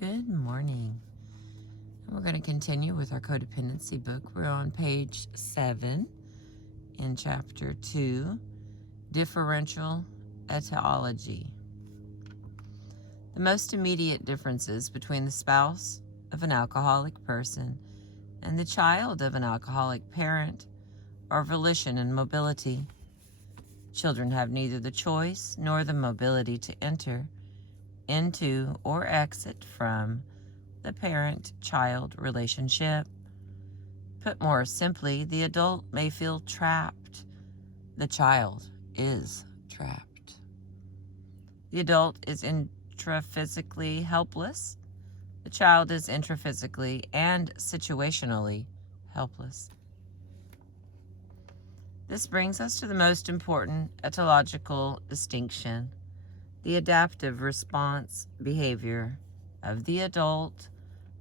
Good morning. And we're going to continue with our codependency book. We're on page 7 in chapter 2, Differential Etiology. The most immediate differences between the spouse of an alcoholic person and the child of an alcoholic parent are volition and mobility. Children have neither the choice nor the mobility to enter into or exit from the parent-child relationship. Put more simply, the adult may feel trapped. The child is trapped. The adult is intraphysically helpless. The child is intraphysically and situationally helpless. This brings us to the most important etological distinction: the adaptive response behavior of the adult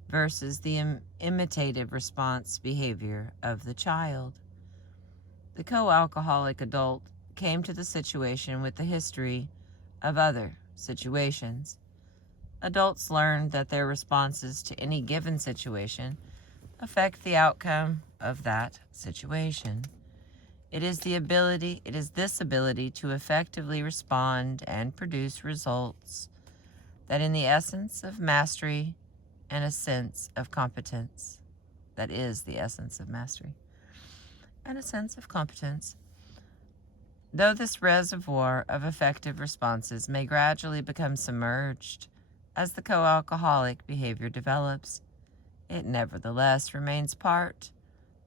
versus the imitative response behavior of the child. The co-alcoholic adult came to the situation with the history of other situations. Adults learned that their responses to any given situation affect the outcome of that situation. It is this ability to effectively respond and produce results that in the essence of mastery and a sense of competence. That is the essence of mastery and a sense of competence. Though this reservoir of effective responses may gradually become submerged as the co-alcoholic behavior develops, it nevertheless remains part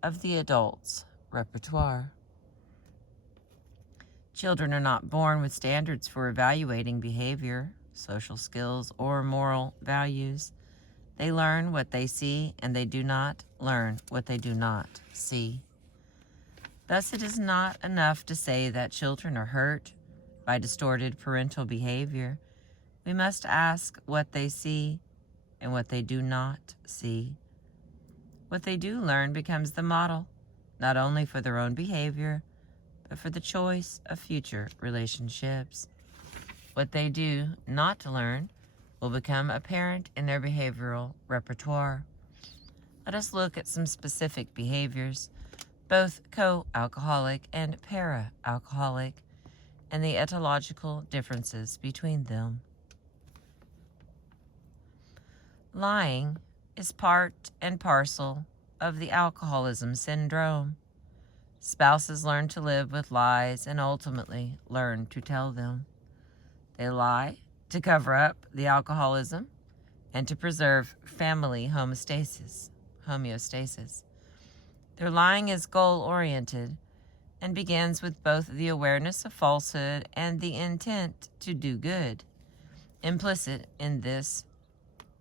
of the adult's repertoire. Children are not born with standards for evaluating behavior, social skills, or moral values. They learn what they see, and they do not learn what they do not see. Thus, it is not enough to say that children are hurt by distorted parental behavior. We must ask what they see and what they do not see. What they do learn becomes the model, not only for their own behavior, but for the choice of future relationships. What they do not learn will become apparent in their behavioral repertoire. Let us look at some specific behaviors, both co-alcoholic and para-alcoholic, and the etological differences between them. Lying is part and parcel of the alcoholism syndrome. Spouses learn to live with lies and ultimately learn to tell them. They lie to cover up the alcoholism and to preserve family homeostasis. Their lying is goal-oriented and begins with both the awareness of falsehood and the intent to do good. Implicit in this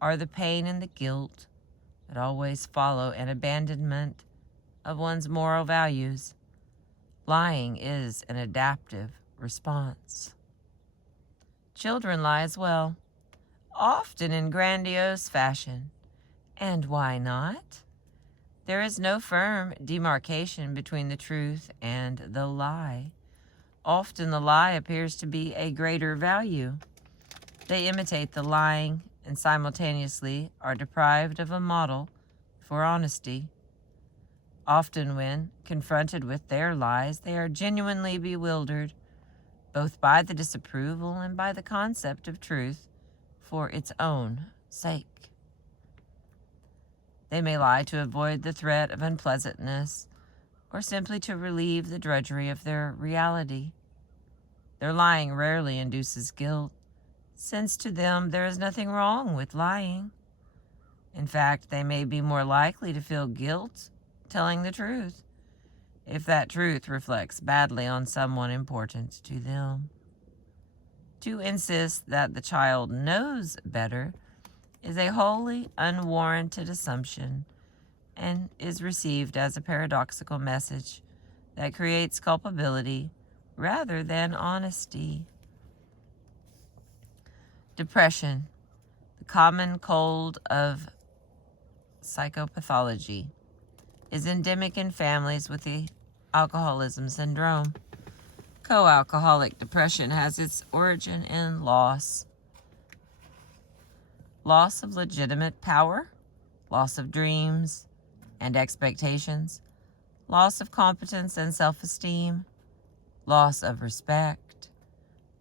are the pain and the guilt that always follow an abandonment of one's moral values. Lying is an adaptive response. Children lie as well, often in grandiose fashion. And why not? There is no firm demarcation between the truth and the lie. Often the lie appears to be a greater value. They imitate the lying and simultaneously are deprived of a model for honesty. Often when confronted with their lies, they are genuinely bewildered, both by the disapproval and by the concept of truth for its own sake. They may lie to avoid the threat of unpleasantness or simply to relieve the drudgery of their reality. Their lying rarely induces guilt, since to them there is nothing wrong with lying. In fact, they may be more likely to feel guilt telling the truth, if that truth reflects badly on someone important to them. To insist that the child knows better is a wholly unwarranted assumption and is received as a paradoxical message that creates culpability rather than honesty. Depression, the common cold of psychopathology, is endemic in families with the alcoholism syndrome. Co-alcoholic depression has its origin in loss loss of legitimate power, loss of dreams and expectations, loss of competence and self-esteem, loss of respect,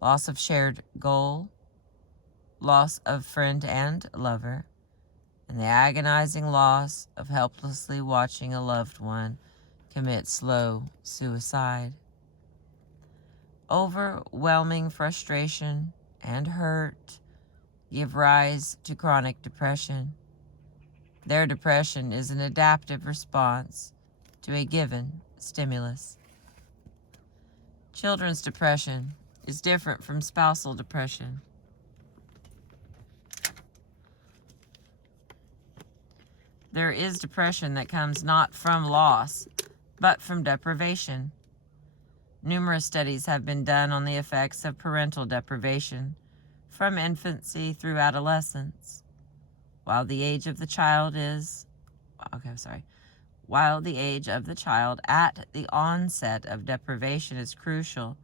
loss of shared goal, loss of friend and lover, and the agonizing loss of helplessly watching a loved one commit slow suicide. Overwhelming frustration and hurt give rise to chronic depression. Their depression is an adaptive response to a given stimulus. Children's depression is different from spousal depression. There is depression that comes not from loss, but from deprivation. Numerous studies have been done on the effects of parental deprivation from infancy through adolescence. While the age of the child at the onset of deprivation is crucial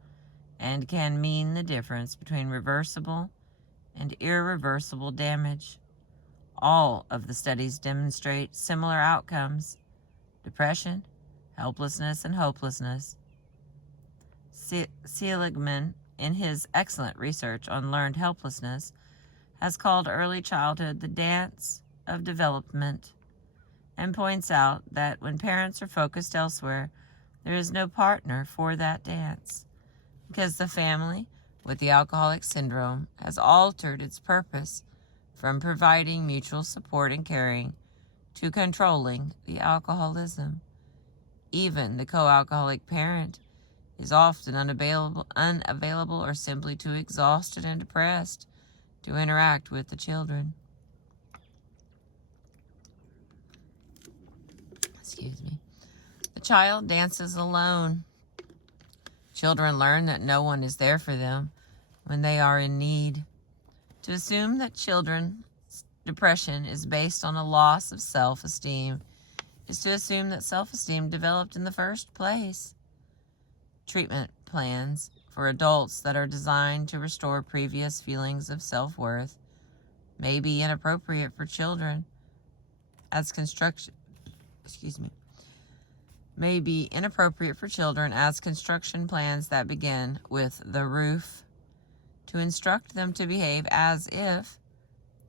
and can mean the difference between reversible and irreversible damage. All of the studies demonstrate similar outcomes: depression, helplessness, and hopelessness. Seligman, in his excellent research on learned helplessness, has called early childhood the dance of development, and points out that when parents are focused elsewhere, there is no partner for that dance, because the family with the alcoholic syndrome has altered its purpose from providing mutual support and caring to controlling the alcoholism. Even the co-alcoholic parent is often unavailable or simply too exhausted and depressed to interact with the children. The child dances alone. Children learn that no one is there for them when they are in need. To assume that children's depression is based on a loss of self-esteem is to assume that self-esteem developed in the first place. Treatment plans for adults that are designed to restore previous feelings of self-worth may be inappropriate for children as construction plans that begin with the roof. To instruct them to behave as if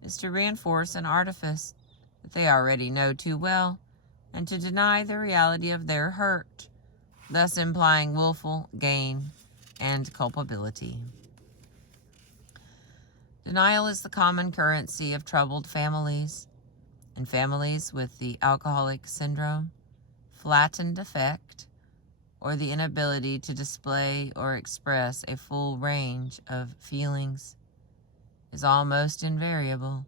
is to reinforce an artifice that they already know too well and to deny the reality of their hurt, thus implying willful gain and culpability. Denial is the common currency of troubled families. In families with the alcoholic syndrome, flattened affect, or the inability to display or express a full range of feelings, is almost invariable.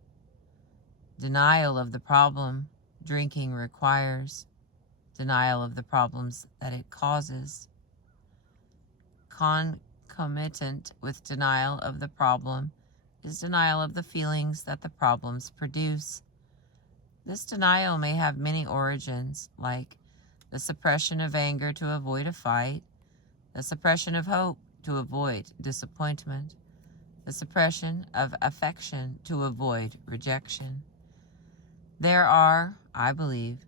Denial of the problem drinking requires, denial of the problems that it causes. Concomitant with denial of the problem is denial of the feelings that the problems produce. This denial may have many origins, like the suppression of anger to avoid a fight, the suppression of hope to avoid disappointment, the suppression of affection to avoid rejection. There are, I believe,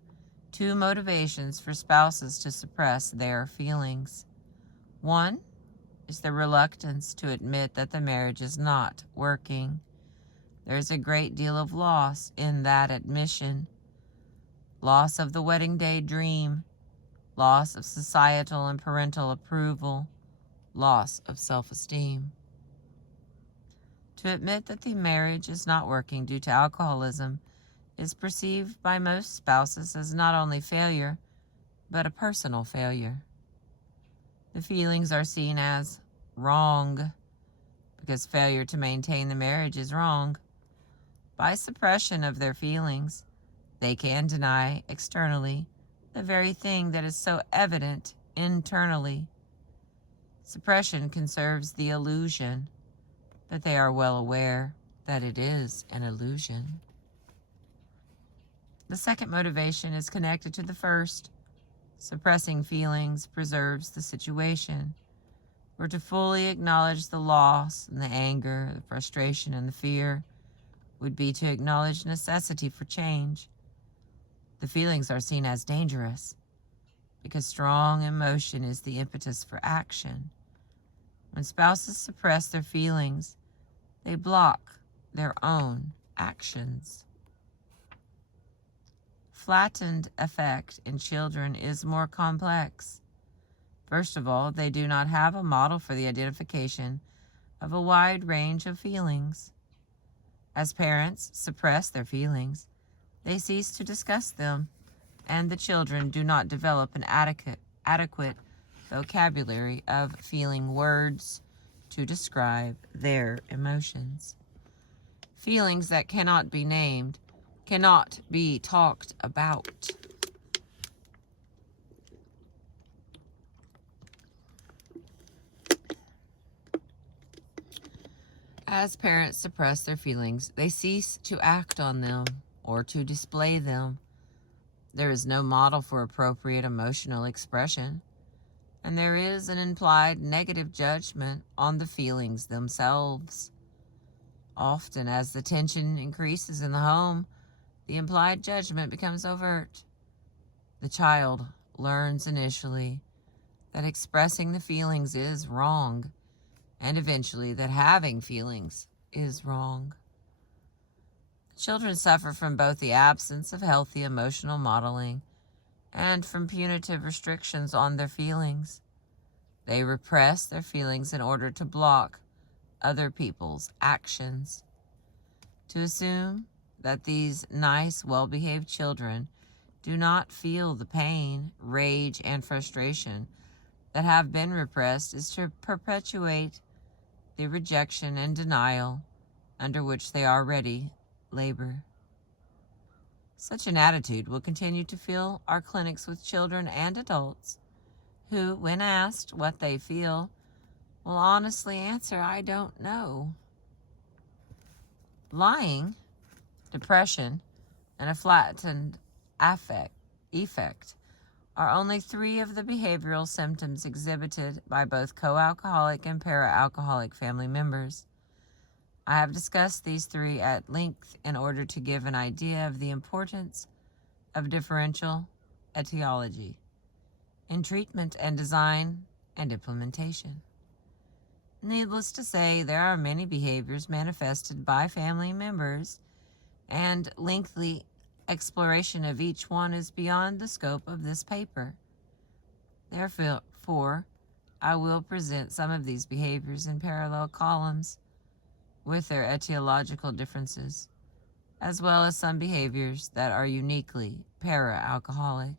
two motivations for spouses to suppress their feelings. One is the reluctance to admit that the marriage is not working. There is a great deal of loss in that admission. Loss of the wedding day dream, loss of societal and parental approval, loss of self-esteem. To admit that the marriage is not working due to alcoholism is perceived by most spouses as not only failure, but a personal failure. The feelings are seen as wrong, because failure to maintain the marriage is wrong. By suppression of their feelings, they can deny externally the very thing that is so evident internally. Suppression conserves the illusion, but they are well aware that it is an illusion. The second motivation is connected to the first. Suppressing feelings preserves the situation. We're to fully acknowledge the loss and the anger, the frustration and the fear, would be to acknowledge necessity for change. The feelings are seen as dangerous because strong emotion is the impetus for action. When spouses suppress their feelings, they block their own actions. Flattened affect in children is more complex. First of all, they do not have a model for the identification of a wide range of feelings. As parents suppress their feelings, they cease to discuss them, and the children do not develop an adequate vocabulary of feeling words to describe their emotions. Feelings that cannot be named cannot be talked about. As parents suppress their feelings, they cease to act on them or to display them. There is no model for appropriate emotional expression, and there is an implied negative judgment on the feelings themselves. Often, as the tension increases in the home, the implied judgment becomes overt. The child learns initially that expressing the feelings is wrong, and eventually that having feelings is wrong. Children suffer from both the absence of healthy emotional modeling and from punitive restrictions on their feelings. They repress their feelings in order to block other people's actions. To assume that these nice, well-behaved children do not feel the pain, rage, and frustration that have been repressed is to perpetuate the rejection and denial under which they already labor. Such an attitude will continue to fill our clinics with children and adults who, when asked what they feel, will honestly answer, "I don't know." Lying, depression, and a flattened effect are only 3 of the behavioral symptoms exhibited by both co-alcoholic and para-alcoholic family members. I have discussed these 3 at length in order to give an idea of the importance of differential etiology in treatment and design and implementation. Needless to say, there are many behaviors manifested by family members, and lengthy exploration of each one is beyond the scope of this paper. Therefore, I will present some of these behaviors in parallel columns with their etiological differences, as well as some behaviors that are uniquely para-alcoholic,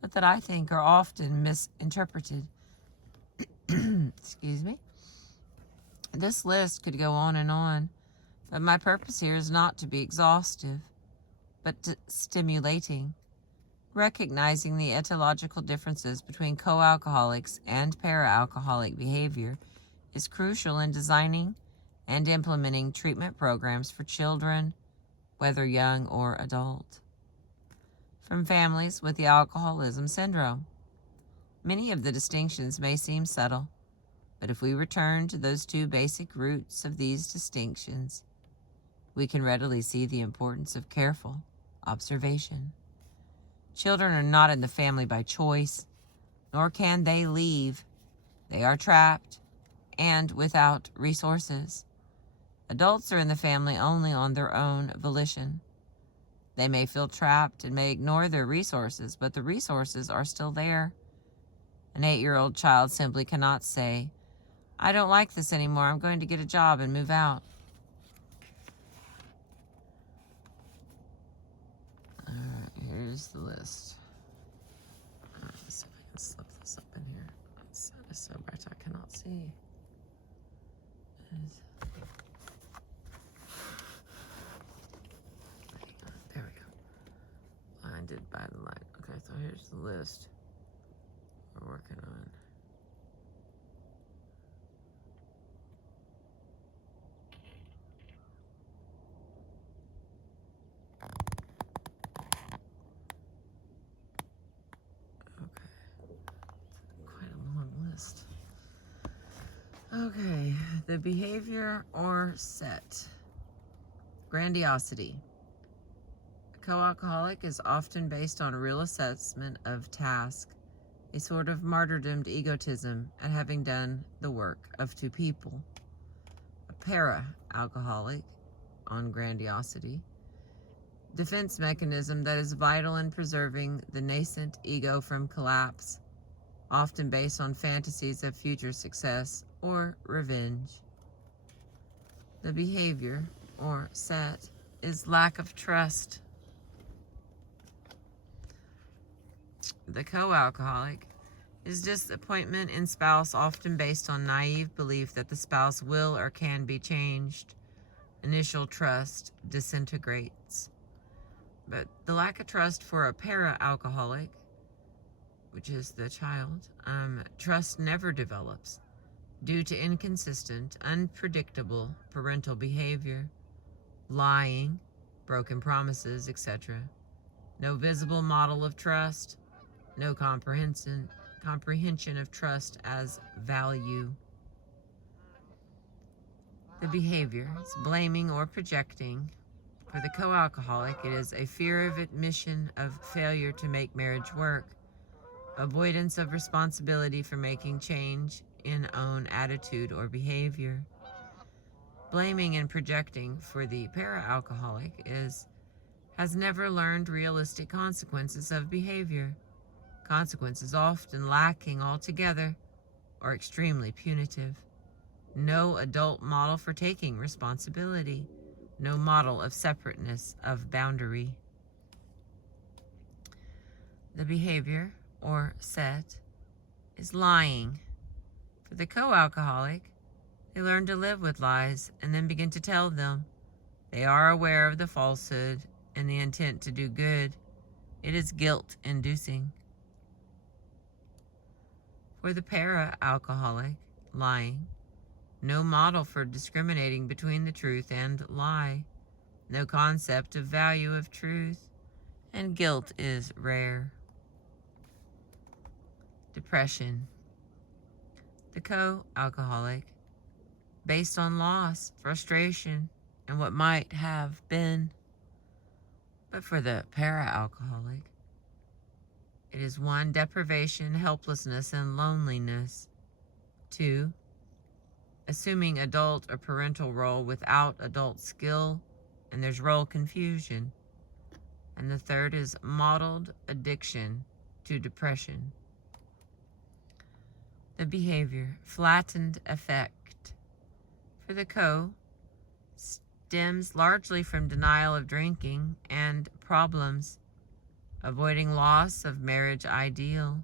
but that I think are often misinterpreted. Excuse me. This list could go on, but my purpose here is not to be exhaustive, but stimulating. Recognizing the etiological differences between co-alcoholics and para-alcoholic behavior is crucial in designing and implementing treatment programs for children, whether young or adult. From families with the alcoholism syndrome. Many of the distinctions may seem subtle, but if we return to those 2 basic roots of these distinctions, we can readily see the importance of careful observation. Children are not in the family by choice, nor can they leave. They are trapped and without resources. Adults are in the family only on their own volition. They may feel trapped and may ignore their resources, but the resources are still there. An 8-year-old child simply cannot say, "I don't like this anymore. I'm going to get a job and move out." All right, here's the list. All right, let's see if I can slip this up in here. It's so bright I cannot see. There we go. Blinded by the light. Okay, so here's the list we're working on. Okay, the behavior or set. Grandiosity. A co-alcoholic is often based on a real assessment of task, a sort of martyrdomed egotism at having done the work of two people. A para-alcoholic, on grandiosity, defense mechanism that is vital in preserving the nascent ego from collapse, often based on fantasies of future success or revenge. The behavior, or set, is lack of trust. The co-alcoholic is disappointment in spouse, often based on naive belief that the spouse will or can be changed. Initial trust disintegrates. But the lack of trust for a para-alcoholic, which is the child, trust never develops due to inconsistent, unpredictable parental behavior, lying, broken promises, etc. No visible model of trust, no comprehension of trust as value. The behavior is blaming or projecting. For the co-alcoholic, it is a fear of admission of failure to make marriage work, avoidance of responsibility for making change in own attitude or behavior. Blaming and projecting for the para-alcoholic has never learned realistic consequences of behavior. Consequences often lacking altogether or extremely punitive. No adult model for taking responsibility. No model of separateness, of boundary. The behavior, or set, is lying. For the co-alcoholic, they learn to live with lies and then begin to tell them. They are aware of the falsehood and the intent to do good. It is guilt-inducing. For the para-alcoholic, lying, no model for discriminating between the truth and lie, no concept of value of truth, and guilt is rare. Depression. The co-alcoholic, based on loss, frustration, and what might have been. But for the para-alcoholic, it is 1, deprivation, helplessness, and loneliness. 2, assuming adult or parental role without adult skill, and there's role confusion. And the 3rd is modeled addiction to depression. The behavior, flattened effect. For the stems largely from denial of drinking and problems, avoiding loss of marriage ideal,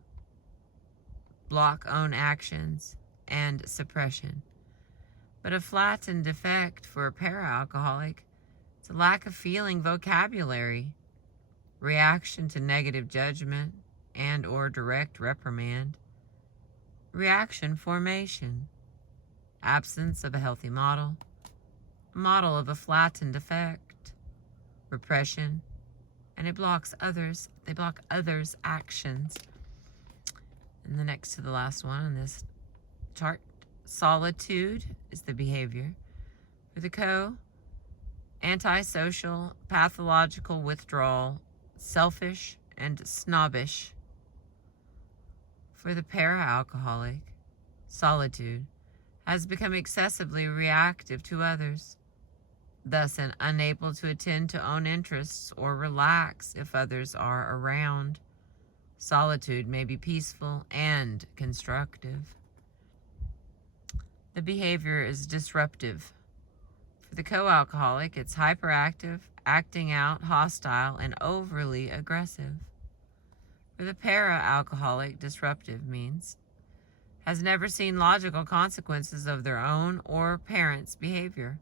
block own actions, and suppression. But a flattened effect for a para-alcoholic is a lack of feeling vocabulary, reaction to negative judgment and or direct reprimand, reaction formation, absence of a healthy model, a model of a flattened effect, repression, and they block others' actions. And the next to the last one on this chart, solitude is the behavior. For the antisocial, pathological withdrawal, selfish and snobbish. For the para-alcoholic, solitude has become excessively reactive to others, thus unable to attend to own interests or relax if others are around. Solitude may be peaceful and constructive. The behavior is disruptive. For the co-alcoholic, it's hyperactive, acting out, hostile, and overly aggressive. For the para-alcoholic, disruptive means has never seen logical consequences of their own or parents' behavior.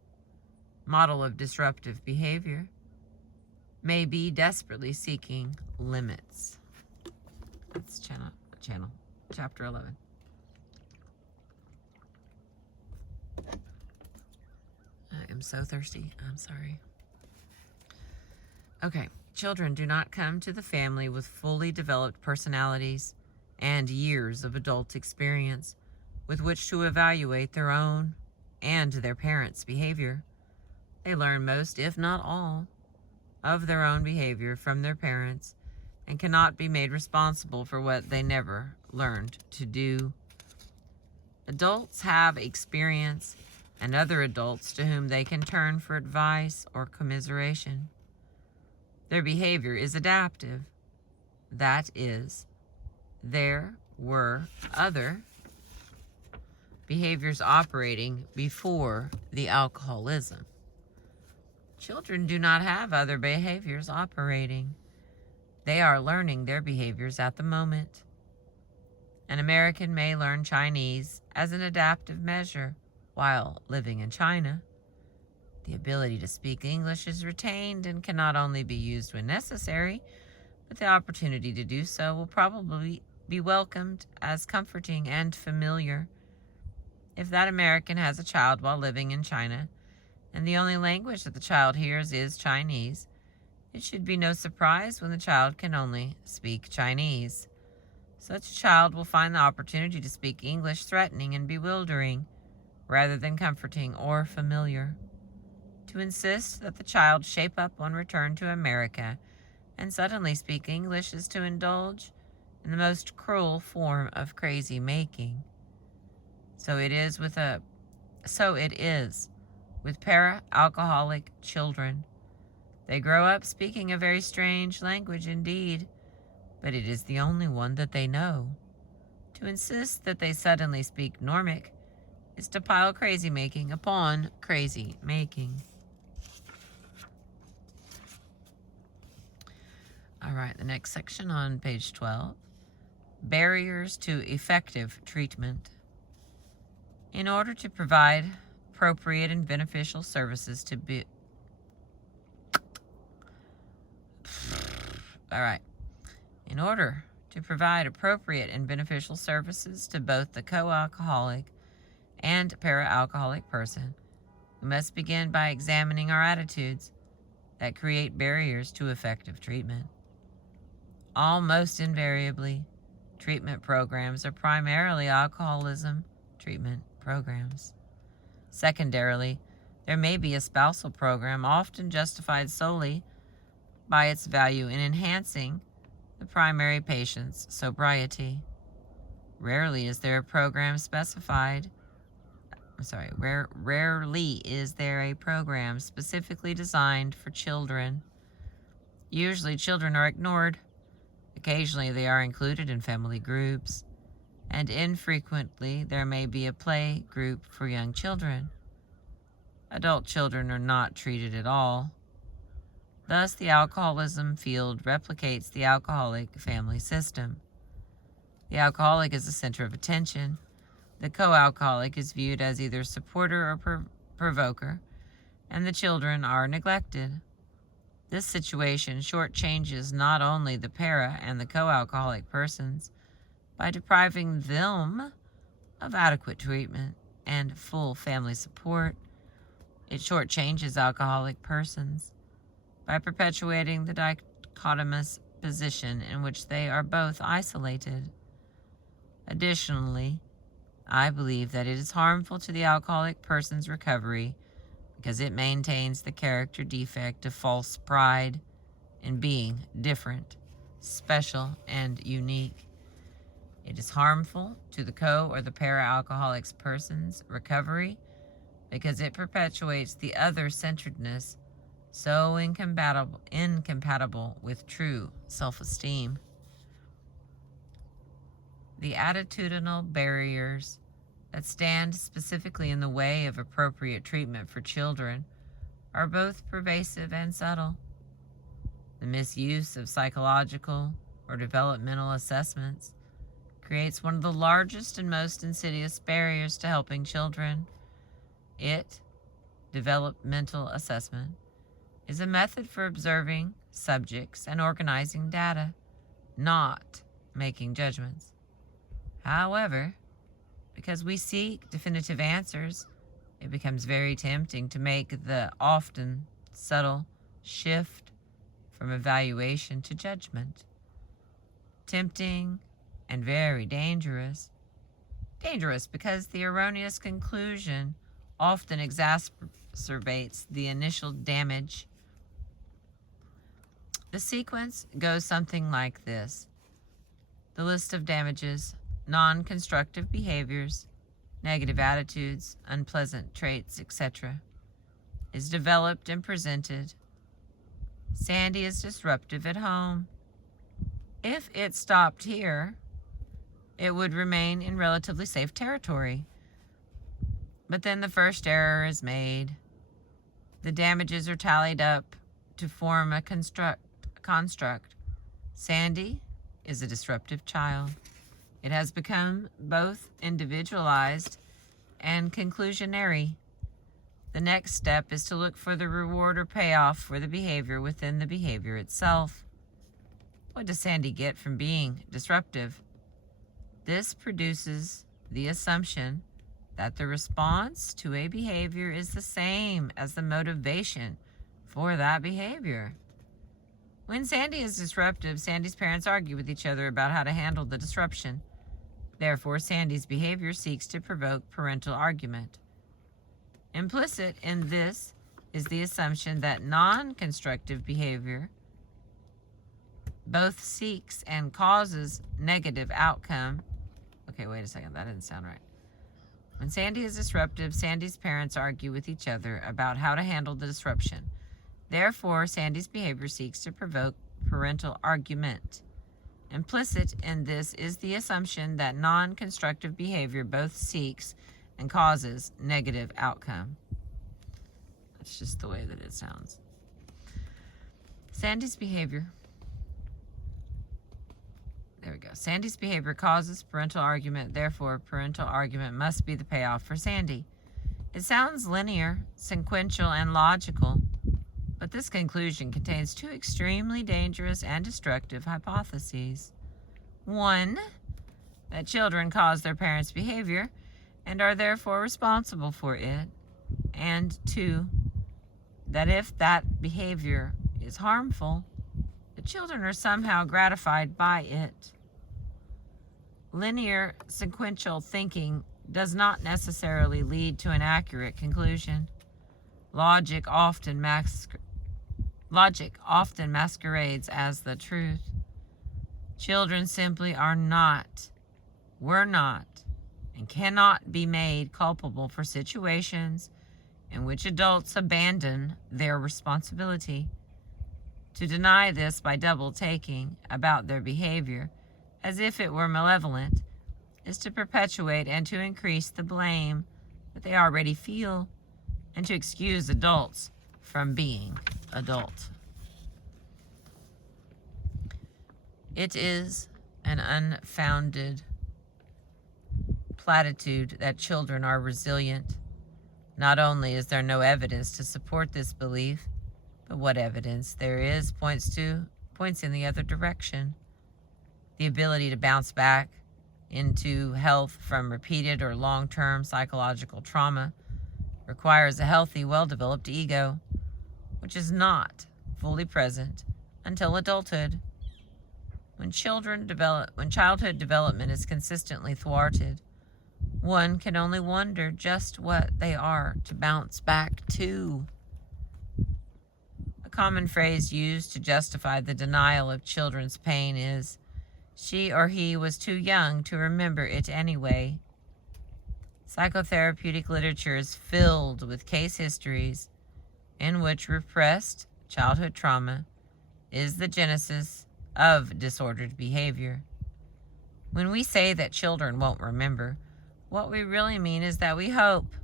Model of disruptive behavior may be desperately seeking limits. That's chapter 11. I am so thirsty. I'm sorry. Okay. Children do not come to the family with fully developed personalities and years of adult experience with which to evaluate their own and their parents' behavior. They learn most, if not all, of their own behavior from their parents and cannot be made responsible for what they never learned to do. Adults have experience and other adults to whom they can turn for advice or commiseration. Their behavior is adaptive. That is, there were other behaviors operating before the alcoholism. Children do not have other behaviors operating. They are learning their behaviors at the moment. An American may learn Chinese as an adaptive measure while living in China. The ability to speak English is retained and can not only be used when necessary, but the opportunity to do so will probably be welcomed as comforting and familiar. If that American has a child while living in China, and the only language that the child hears is Chinese, it should be no surprise when the child can only speak Chinese. Such a child will find the opportunity to speak English threatening and bewildering, rather than comforting or familiar. To insist that the child shape up on return to America and suddenly speak English is to indulge in the most cruel form of crazy making. So it is with para-alcoholic children. They grow up speaking a very strange language indeed, but it is the only one that they know. To insist that they suddenly speak Normic is to pile crazy making upon crazy making. All right, the next section on page 12. Barriers to effective treatment. In order to provide appropriate and beneficial services to be... In order to provide appropriate and beneficial services to both the co-alcoholic and para-alcoholic person, we must begin by examining our attitudes that create barriers to effective treatment. Almost invariably, treatment programs are primarily alcoholism treatment programs. Secondarily, there may be a spousal program, often justified solely by its value in enhancing the primary patient's sobriety. Rarely is there a program specifically designed for children. Usually children are ignored. Occasionally they are included in family groups, and infrequently there may be a play group for young children. Adult children are not treated at all. Thus, the alcoholism field replicates the alcoholic family system. The alcoholic is the center of attention. The co-alcoholic is viewed as either supporter or provoker, and the children are neglected. This situation shortchanges not only the para and the co-alcoholic persons by depriving them of adequate treatment and full family support, it shortchanges alcoholic persons by perpetuating the dichotomous position in which they are both isolated. Additionally, I believe that it is harmful to the alcoholic person's recovery because it maintains the character defect of false pride in being different, special, and unique. It is harmful to the co- or the para-alcoholic's person's recovery because it perpetuates the other-centeredness so incompatible with true self-esteem. The attitudinal barriers that stand specifically in the way of appropriate treatment for children are both pervasive and subtle. The misuse of psychological or developmental assessments creates one of the largest and most insidious barriers to helping children. Developmental assessment, is a method for observing subjects and organizing data, not making judgments. However, because we seek definitive answers, it becomes very tempting to make the often subtle shift from evaluation to judgment. Tempting and very dangerous. Dangerous because the erroneous conclusion often exacerbates the initial damage. The sequence goes something like this. The list of damages: non-constructive behaviors, negative attitudes, unpleasant traits, etc., is developed and presented. Sandy is disruptive at home. If it stopped here, it would remain in relatively safe territory. But then the first error is made. The damages are tallied up to form a construct. Sandy is a disruptive child. It has become both individualized and conclusionary. The next step is to look for the reward or payoff for the behavior within the behavior itself. What does Sandy get from being disruptive? This produces the assumption that the response to a behavior is the same as the motivation for that behavior. When Sandy is disruptive, Sandy's parents argue with each other about how to handle the disruption. Therefore, Sandy's behavior seeks to provoke parental argument. Implicit in this is the assumption that non-constructive behavior both seeks and causes negative outcome. Okay, wait a second, that didn't sound right. When Sandy is disruptive, Sandy's parents argue with each other about how to handle the disruption. Therefore, Sandy's behavior seeks to provoke parental argument. Implicit in this is the assumption that non-constructive behavior both seeks and causes negative outcome. That's just the way that it sounds. Sandy's behavior. There we go. Sandy's behavior causes parental argument. Therefore, parental argument must be the payoff for Sandy. It sounds linear, sequential, and logical, but this conclusion contains two extremely dangerous and destructive hypotheses. One, that children cause their parents' behavior and are therefore responsible for it. And two, that if that behavior is harmful, the children are somehow gratified by it. Linear, sequential thinking does not necessarily lead to an accurate conclusion. Logic often masquerades as the truth. Children simply were not, and cannot be made culpable for situations in which adults abandon their responsibility. To deny this by double-taking about their behavior as if it were malevolent is to perpetuate and to increase the blame that they already feel, and to excuse adults from being adult. It is an unfounded platitude that children are resilient. Not only is there no evidence to support this belief, but what evidence there is points in the other direction. The ability to bounce back into health from repeated or long-term psychological trauma requires a healthy, well-developed ego, which is not fully present until adulthood. When childhood development is consistently thwarted, one can only wonder just what they are to bounce back to. A common phrase used to justify the denial of children's pain is, "She or he was too young to remember it anyway." Psychotherapeutic literature is filled with case histories in which repressed childhood trauma is the genesis of disordered behavior. When we say that children won't remember, what we really mean is that we hope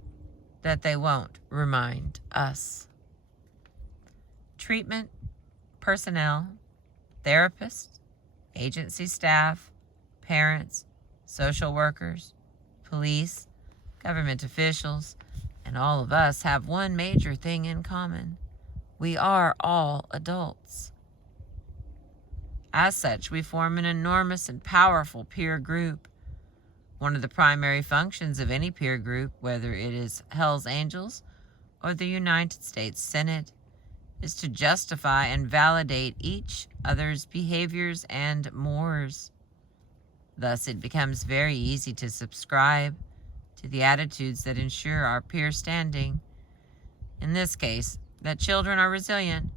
that they won't remind us. Treatment personnel, therapists, agency staff, parents, social workers, police, government officials, and all of us have one major thing in common. We are all adults. As such, we form an enormous and powerful peer group. One of the primary functions of any peer group, whether it is Hell's Angels or the United States Senate, is to justify and validate each other's behaviors and mores. Thus, it becomes very easy to subscribe to the attitudes that ensure our peer standing. In this case, that children are resilient.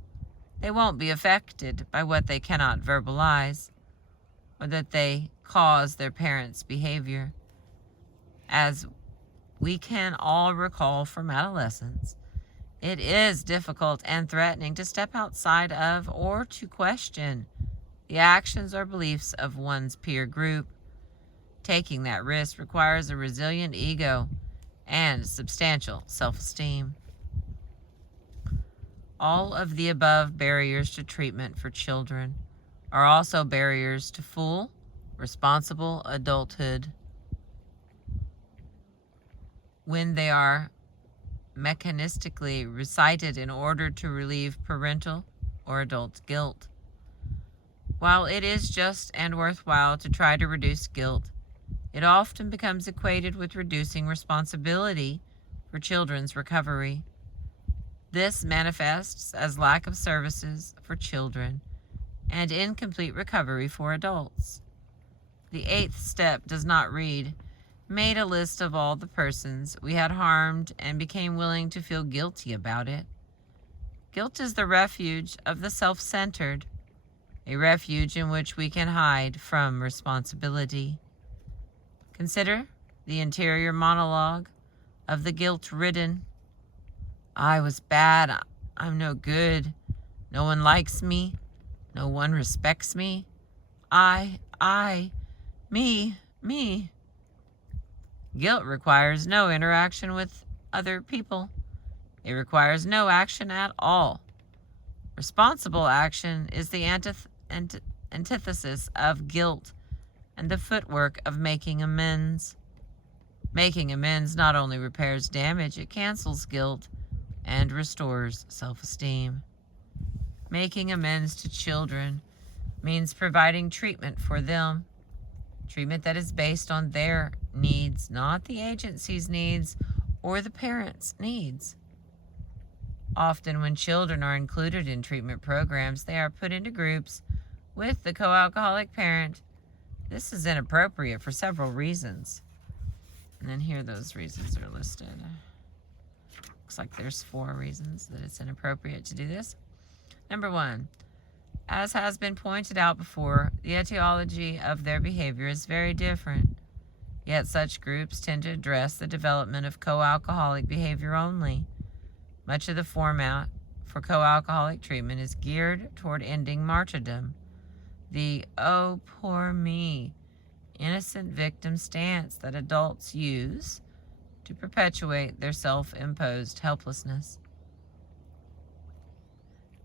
They won't be affected by what they cannot verbalize, or that they cause their parents' behavior. As we can all recall from adolescence, it is difficult and threatening to step outside of or to question the actions or beliefs of one's peer group. Taking that risk requires a resilient ego and substantial self-esteem. All of the above barriers to treatment for children are also barriers to full, responsible adulthood when they are mechanistically recited in order to relieve parental or adult guilt. While it is just and worthwhile to try to reduce guilt, it often becomes equated with reducing responsibility for children's recovery. This manifests as lack of services for children and incomplete recovery for adults. The 8th step does not read, "Made a list of all the persons we had harmed and became willing to feel guilty about it." Guilt is the refuge of the self-centered, a refuge in which we can hide from responsibility. Consider the interior monologue of the guilt-ridden. "I was bad. I'm no good. No one likes me. No one respects me. Me. Guilt requires no interaction with other people. It requires no action at all. Responsible action is the antithesis of guilt and the footwork of making amends. Making amends not only repairs damage, it cancels guilt and restores self-esteem. Making amends to children means providing treatment for them, treatment that is based on their needs, not the agency's needs or the parents' needs. Often when children are included in treatment programs, they are put into groups with the co-alcoholic parent. This is inappropriate for several reasons. And then here those reasons are listed. Looks like there's 4 reasons that it's inappropriate to do this. Number 1, as has been pointed out before, the etiology of their behavior is very different. Yet such groups tend to address the development of co-alcoholic behavior only. Much of the format for co-alcoholic treatment is geared toward ending martyrdom, the "oh, poor me," innocent victim stance that adults use to perpetuate their self-imposed helplessness.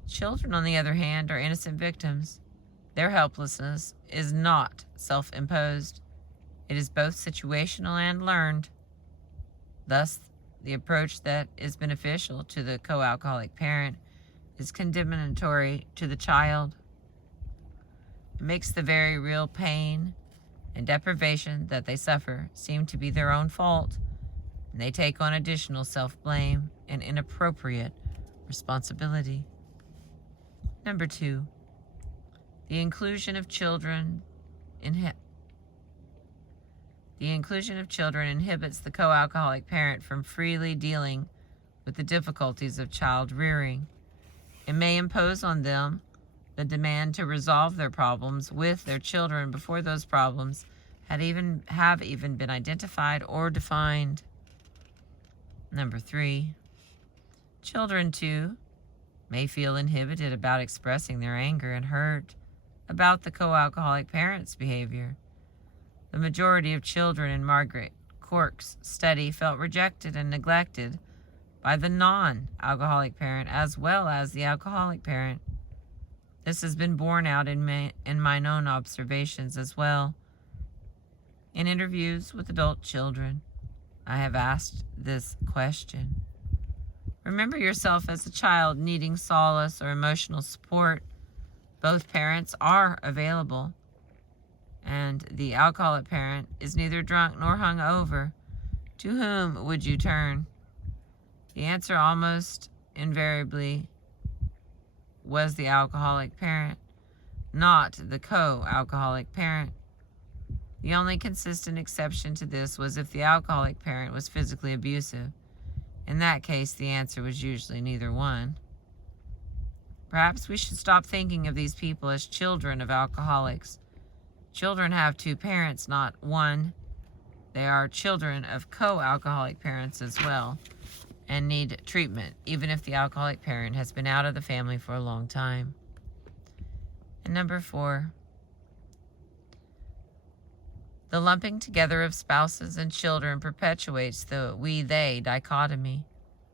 Children, on the other hand, are innocent victims. Their helplessness is not self-imposed. It is both situational and learned. Thus, the approach that is beneficial to the co-alcoholic parent is condemnatory to the child. It makes the very real pain and deprivation that they suffer seem to be their own fault, and they take on additional self-blame and inappropriate responsibility. Number 2, the inclusion of children inhibits the co-alcoholic parent from freely dealing with the difficulties of child rearing. It may impose on them the demand to resolve their problems with their children before those problems have even been identified or defined. Number 3, children too may feel inhibited about expressing their anger and hurt about the co-alcoholic parent's behavior. The majority of children in Margaret Cork's study felt rejected and neglected by the non-alcoholic parent as well as the alcoholic parent. This has been borne out in my own observations as well. In interviews with adult children, I have asked this question. Remember yourself as a child needing solace or emotional support. Both parents are available, and the alcoholic parent is neither drunk nor hungover. To whom would you turn? The answer almost invariably was the alcoholic parent, not the co-alcoholic parent. The only consistent exception to this was if the alcoholic parent was physically abusive. In that case, the answer was usually neither one. Perhaps we should stop thinking of these people as children of alcoholics. Children have two parents, not one. They are children of co-alcoholic parents as well and need treatment, even if the alcoholic parent has been out of the family for a long time. And number 4, the lumping together of spouses and children perpetuates the we-they dichotomy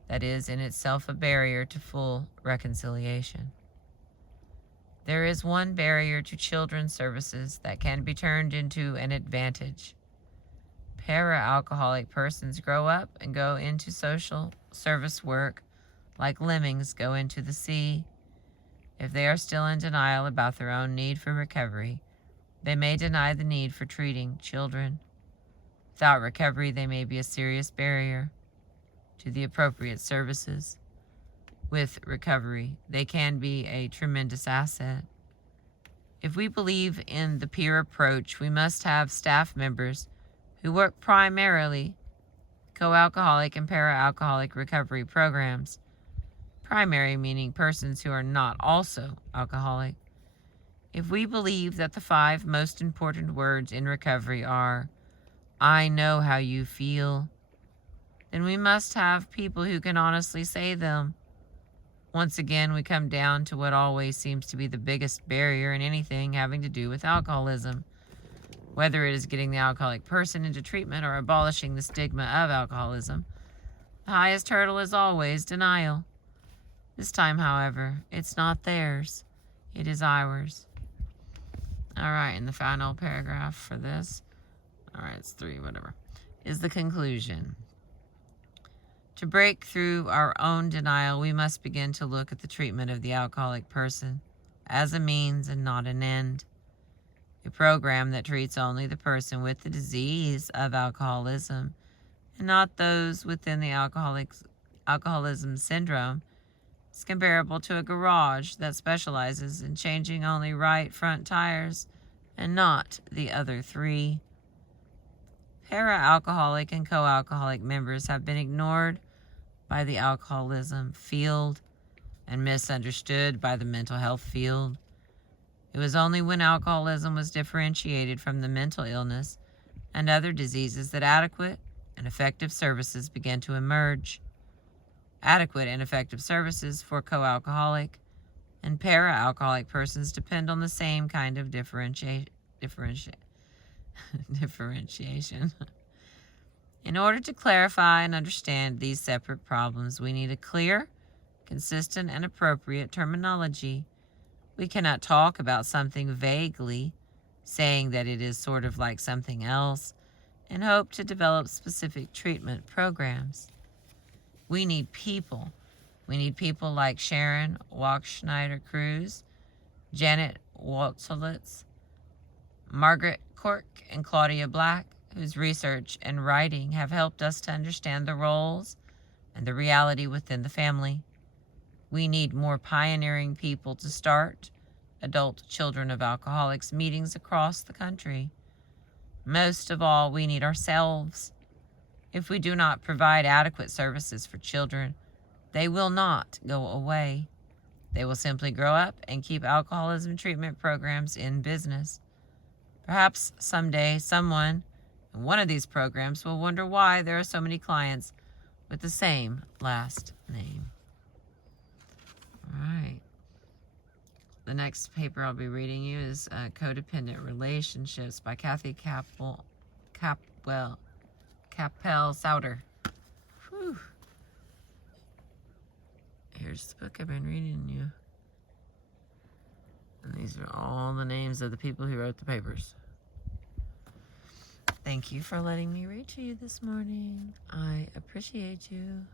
that is in itself a barrier to full reconciliation. There is one barrier to children's services that can be turned into an advantage. Para-alcoholic persons grow up and go into social service work like lemmings go into the sea. If they are still in denial about their own need for recovery, they may deny the need for treating children. Without recovery, they may be a serious barrier to the appropriate services. With recovery, they can be a tremendous asset. If we believe in the peer approach, we must have staff members who work primarily co-alcoholic and para-alcoholic recovery programs. Primary meaning persons who are not also alcoholic. If we believe that the 5 most important words in recovery are, "I know how you feel," then we must have people who can honestly say them. Once again, we come down to what always seems to be the biggest barrier in anything having to do with alcoholism. Whether it is getting the alcoholic person into treatment or abolishing the stigma of alcoholism, the highest hurdle is always denial. This time, however, it's not theirs, it is ours. All right, and the final paragraph for this, all right, it's 3, whatever, is the conclusion. To break through our own denial, we must begin to look at the treatment of the alcoholic person as a means and not an end. A program that treats only the person with the disease of alcoholism and not those within the alcoholism syndrome is comparable to a garage that specializes in changing only right front tires and not the other 3. Para-alcoholic and co-alcoholic members have been ignored by the alcoholism field and misunderstood by the mental health field. It was only when alcoholism was differentiated from the mental illness and other diseases that adequate and effective services began to emerge. Adequate and effective services for co-alcoholic and para-alcoholic persons depend on the same kind of differentiation. In order to clarify and understand these separate problems, we need a clear, consistent, and appropriate terminology. We cannot talk about something vaguely, saying that it is sort of like something else, and hope to develop specific treatment programs. We need people. We need people like Sharon Wachschneider-Cruz, Janet Waltzolitz, Margaret Cork, and Claudia Black, whose research and writing have helped us to understand the roles and the reality within the family. We need more pioneering people to start adult children of alcoholics meetings across the country. Most of all, we need ourselves. If we do not provide adequate services for children, they will not go away. They will simply grow up and keep alcoholism treatment programs in business. Perhaps someday someone in one of these programs will wonder why there are so many clients with the same last name. All right. The next paper I'll be reading you is CoDependent Relationships by Kathy Capel-Sauter. Whew. Here's the book I've been reading you. And these are all the names of the people who wrote the papers. Thank you for letting me read to you this morning. I appreciate you.